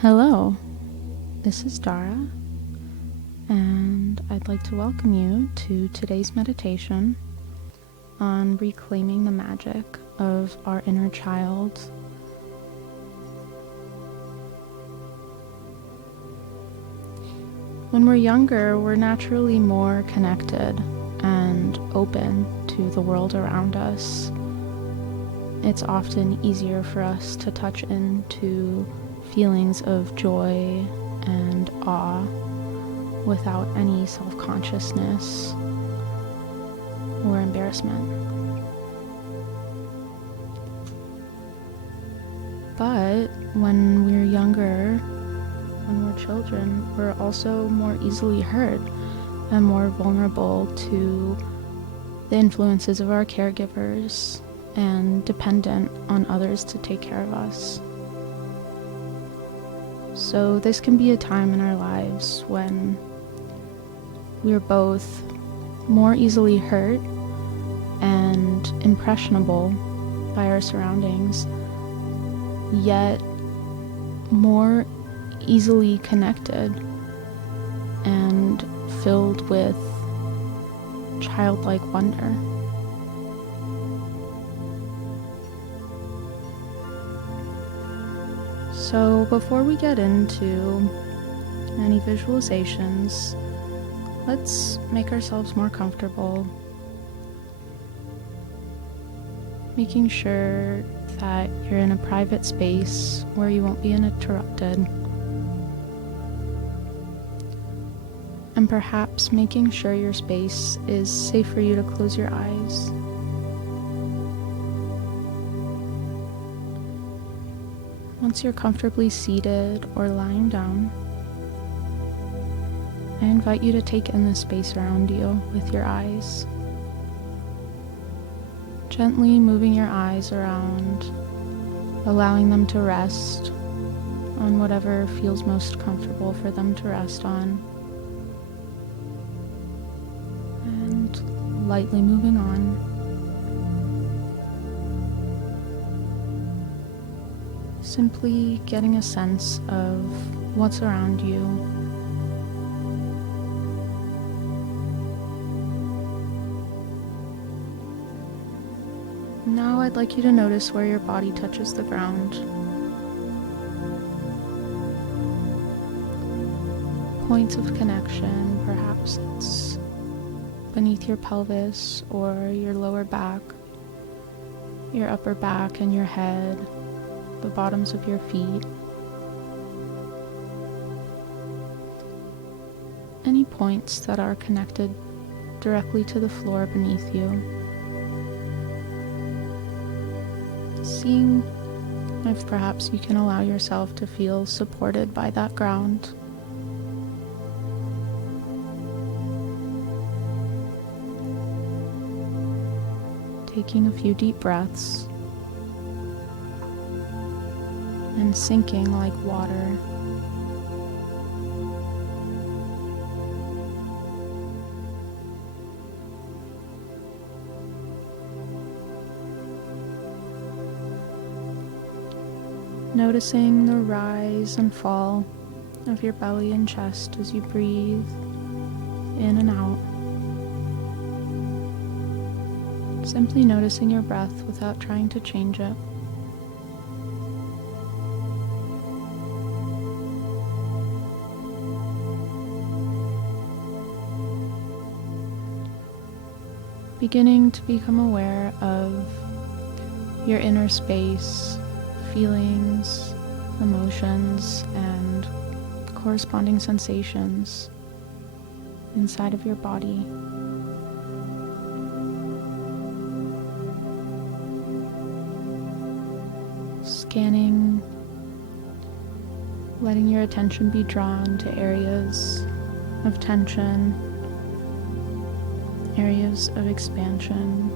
Hello, this is Dara, and I'd like to welcome you to today's meditation on reclaiming the magic of our inner child. When we're younger, we're naturally more connected and open to the world around us. It's often easier for us to touch into feelings of joy and awe without any self-consciousness or embarrassment. But when we're younger, when we're children, we're also more easily hurt and more vulnerable to the influences of our caregivers and dependent on others to take care of us. So this can be a time in our lives when we're both more easily hurt and impressionable by our surroundings, yet more easily connected and filled with childlike wonder. So before we get into any visualizations, let's make ourselves more comfortable, making sure that you're in a private space where you won't be interrupted, and perhaps making sure your space is safe for you to close your eyes. Once you're comfortably seated or lying down, I invite you to take in the space around you with your eyes. Gently moving your eyes around, allowing them to rest on whatever feels most comfortable for them to rest on, and lightly moving on. Simply getting a sense of what's around you. Now I'd like you to notice where your body touches the ground. Points of connection, perhaps it's beneath your pelvis or your lower back, your upper back and your head, the bottoms of your feet. Any points that are connected directly to the floor beneath you. Seeing if perhaps you can allow yourself to feel supported by that ground. Taking a few deep breaths and sinking like water. Noticing the rise and fall of your belly and chest as you breathe in and out. Simply noticing your breath without trying to change it. Beginning to become aware of your inner space, feelings, emotions, and corresponding sensations inside of your body. Scanning, letting your attention be drawn to areas of tension, areas of expansion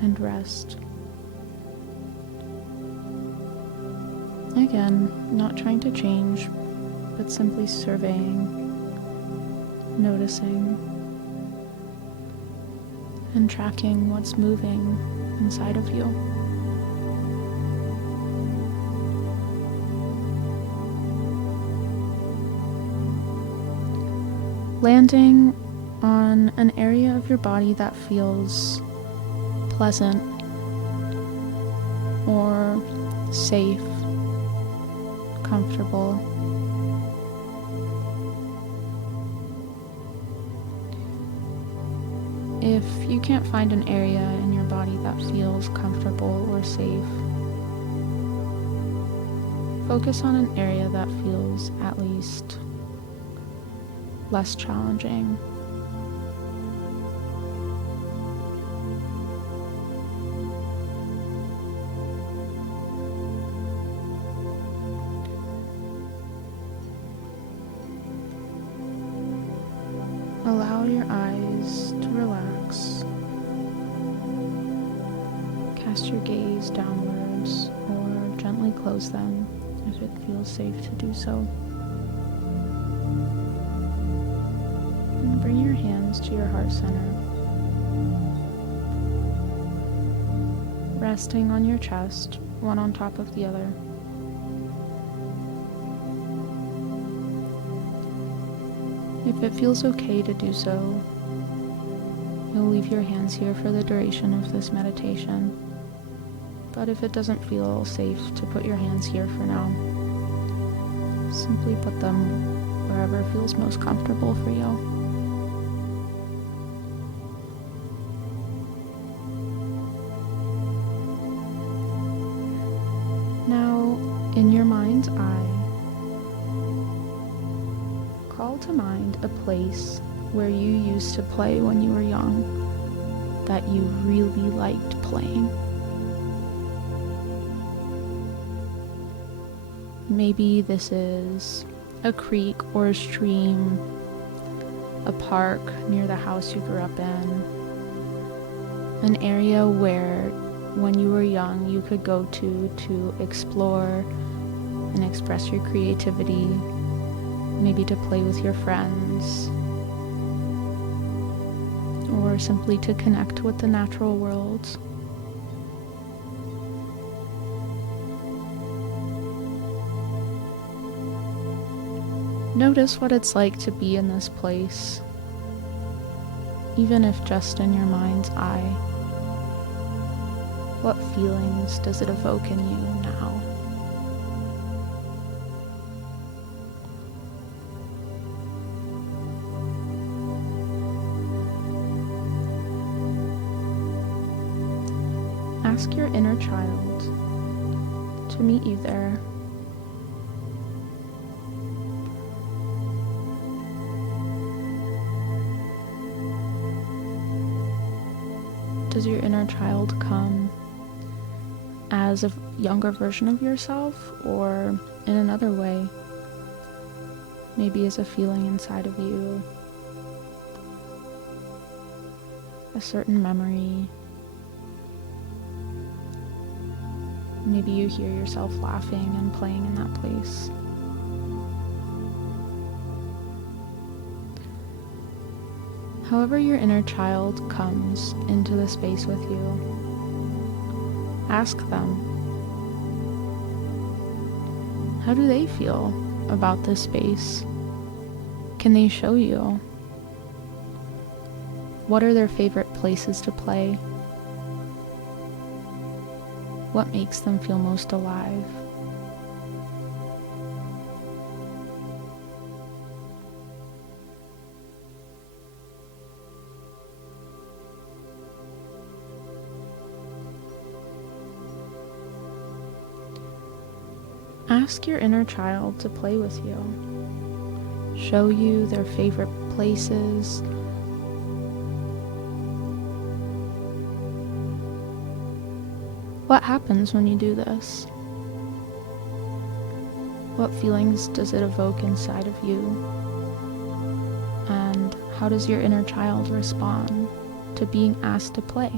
and rest. Again, not trying to change, but simply surveying, noticing, and tracking what's moving inside of you. landing on an area of your body that feels pleasant or safe, comfortable. If you can't find an area in your body that feels comfortable or safe, focus on an area that feels at least less challenging. Allow your eyes to relax. Cast your gaze downwards or gently close them if it feels safe to do so. And bring your hands to your heart center, resting on your chest, one on top of the other. If it feels okay to do so, you'll leave your hands here for the duration of this meditation. But if it doesn't feel safe to put your hands here for now, simply put them wherever feels most comfortable for you. Now, in your mind's eye, call to mind a place where you used to play when you were young that you really liked playing. Maybe this is a creek or a stream, a park near the house you grew up in, an area where when you were young you could go to explore and express your creativity, maybe to play with your friends, or simply to connect with the natural world. Notice what it's like to be in this place, even if just in your mind's eye. What feelings does it evoke in you now? Ask your inner child to meet you there. Does your inner child come as a younger version of yourself, or in another way? Maybe as a feeling inside of you, a certain memory. Maybe you hear yourself laughing and playing in that place. However your inner child comes into the space with you, ask them, how do they feel about this space? Can they show you? What are their favorite places to play? What makes them feel most alive? Ask your inner child to play with you. Show you their favorite places. What happens when you do this? What feelings does it evoke inside of you? And how does your inner child respond to being asked to play?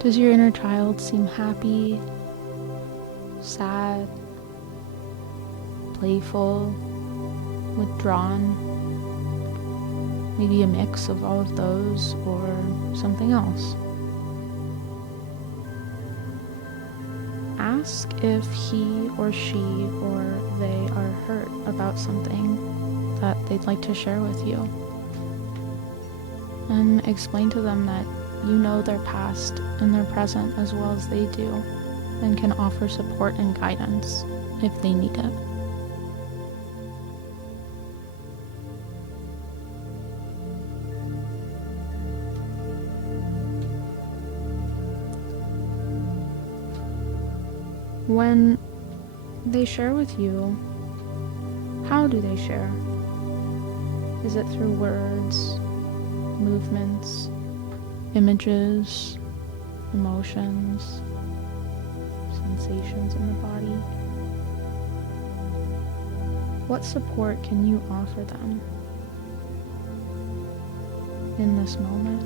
Does your inner child seem happy, sad, playful, withdrawn, maybe a mix of all of those or something else. Ask if he or she or they are hurt about something that they'd like to share with you. And explain to them that you know their past and their present as well as they do, and can offer support and guidance if they need it. When they share with you, how do they share? Is it through words, movements, images, emotions, sensations in the body? What support can you offer them in this moment?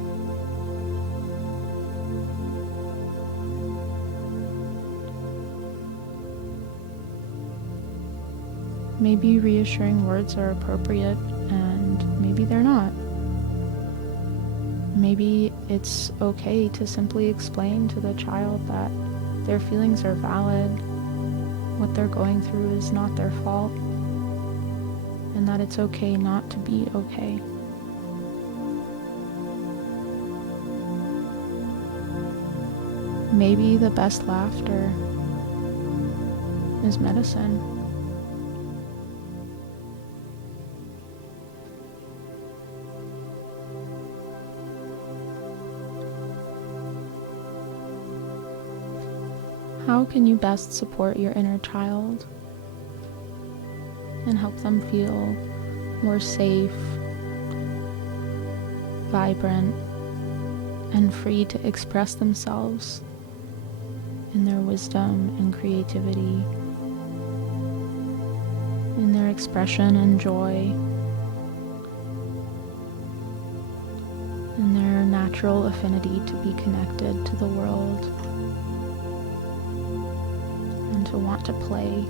Maybe reassuring words are appropriate and maybe they're not. Maybe it's okay to simply explain to the child that their feelings are valid, what they're going through is not their fault, and that it's okay not to be okay. Maybe the best laughter is medicine. How can you best support your inner child and help them feel more safe, vibrant, and free to express themselves in their wisdom and creativity, in their expression and joy, in their natural affinity to be connected to the world, and to want to play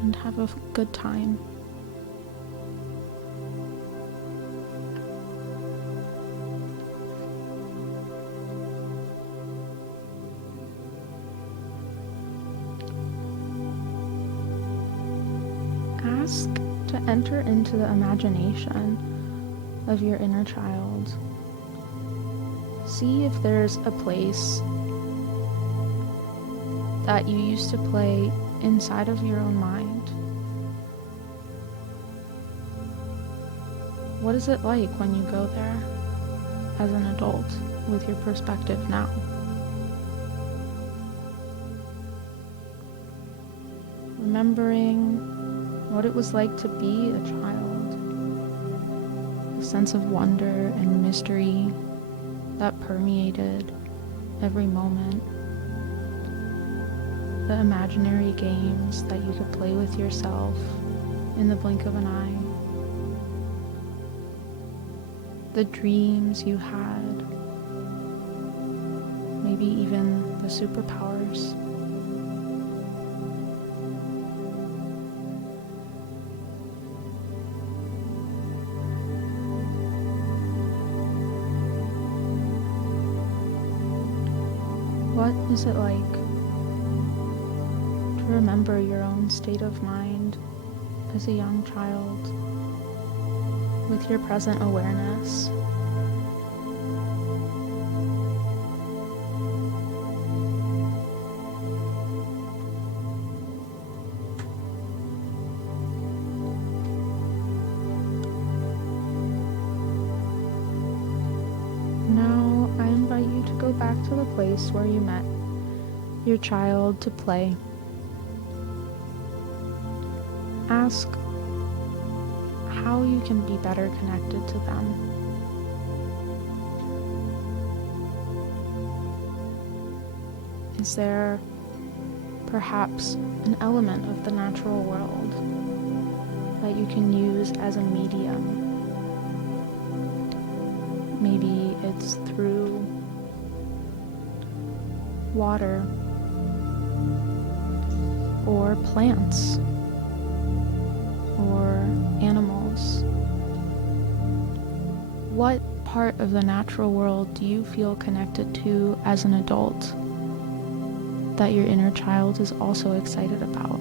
and have a good time? Ask to enter into the imagination of your inner child. See if there's a place that you used to play inside of your own mind. What is it like when you go there as an adult with your perspective now? Remembering what it was like to be a child, a sense of wonder and mystery that permeated every moment, the imaginary games that you could play with yourself in the blink of an eye, the dreams you had, maybe even the superpowers. What is it like to remember your own state of mind as a young child with your present awareness? Now I invite you to go back to the place where you met your child to play. Ask how you can be better connected to them. Is there perhaps an element of the natural world that you can use as a medium? Maybe it's through water or plants or animals? What part of the natural world do you feel connected to as an adult that your inner child is also excited about?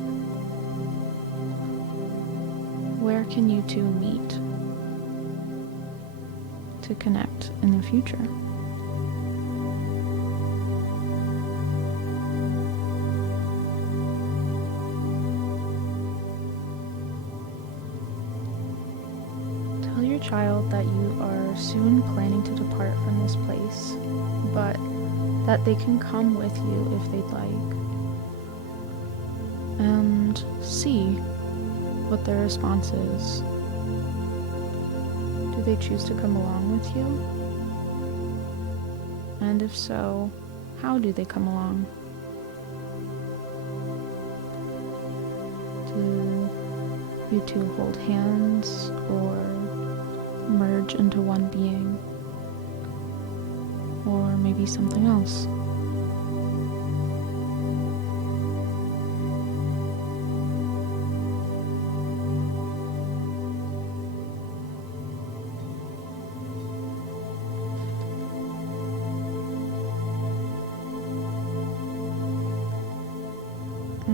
Where can you two meet to connect in the future? Tell your child that you are soon planning to depart from this place, but that they can come with you if they'd like, and see what their response is. Do they choose to come along with you? And if so, how do they come along? Do you two hold hands or merge into one being? Or maybe something else?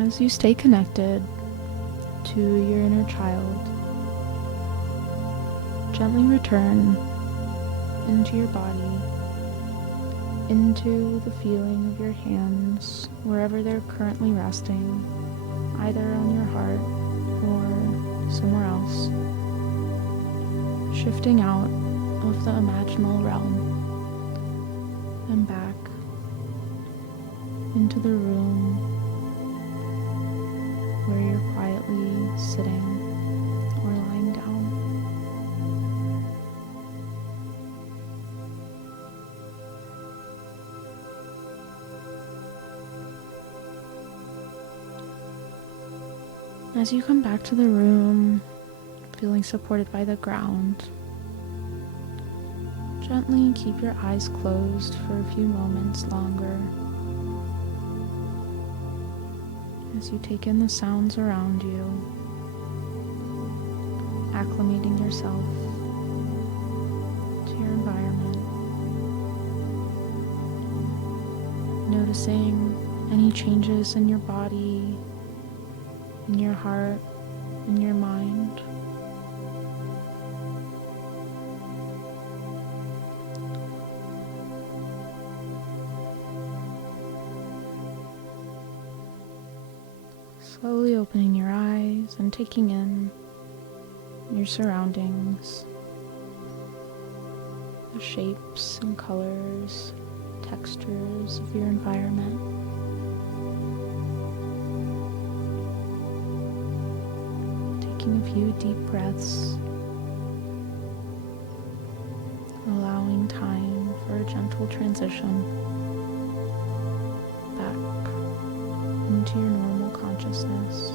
As you stay connected to your inner child, gently return into your body, into the feeling of your hands wherever they're currently resting, either on your heart or somewhere else, shifting out of the imaginal realm and back into the room where you're quietly sitting or lying down. As you come back to the room, feeling supported by the ground, gently keep your eyes closed for a few moments longer as you take in the sounds around you, acclimating yourself to your environment, noticing any changes in your body, in your heart, in your mind. Slowly opening your eyes and taking in your surroundings, the shapes and colors, textures of your environment. Taking a few deep breaths, allowing time for a gentle transition back into your normal consciousness.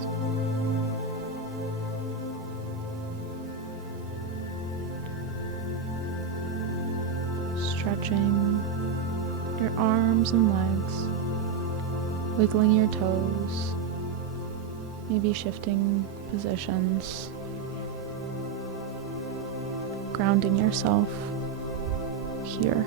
Stretching your arms and legs, wiggling your toes, maybe shifting positions, grounding yourself here.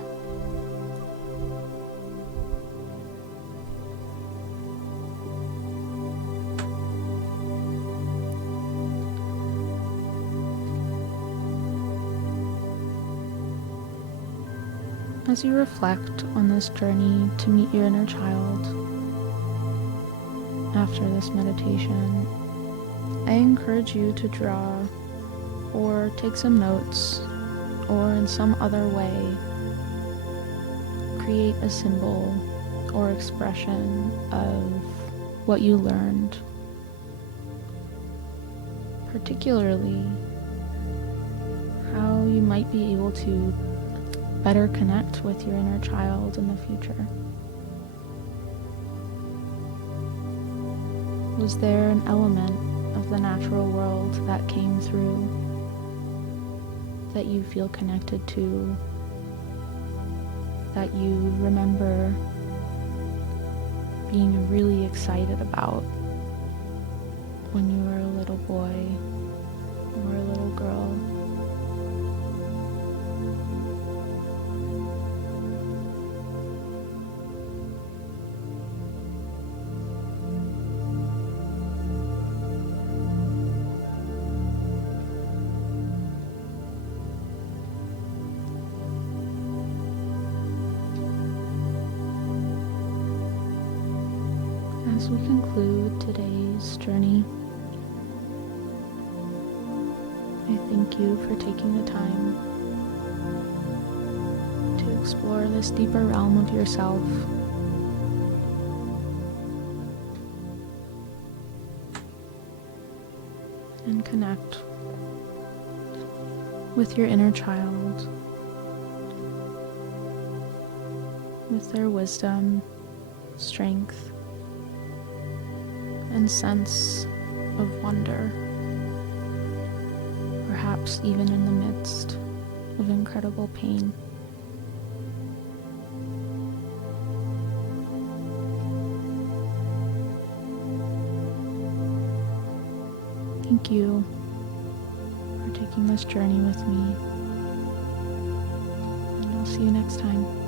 As you reflect on this journey to meet your inner child after this meditation, I encourage you to draw or take some notes or in some other way create a symbol or expression of what you learned, particularly how you might be able to better connect with your inner child in the future. Was there an element of the natural world that came through that you feel connected to, that you remember being really excited about when you were a little boy or a little girl. As we conclude today's journey, I thank you for taking the time to explore this deeper realm of yourself. And connect with your inner child, with their wisdom, strength, and sense of wonder, perhaps even in the midst of incredible pain. Thank you for taking this journey with me, and I'll see you next time.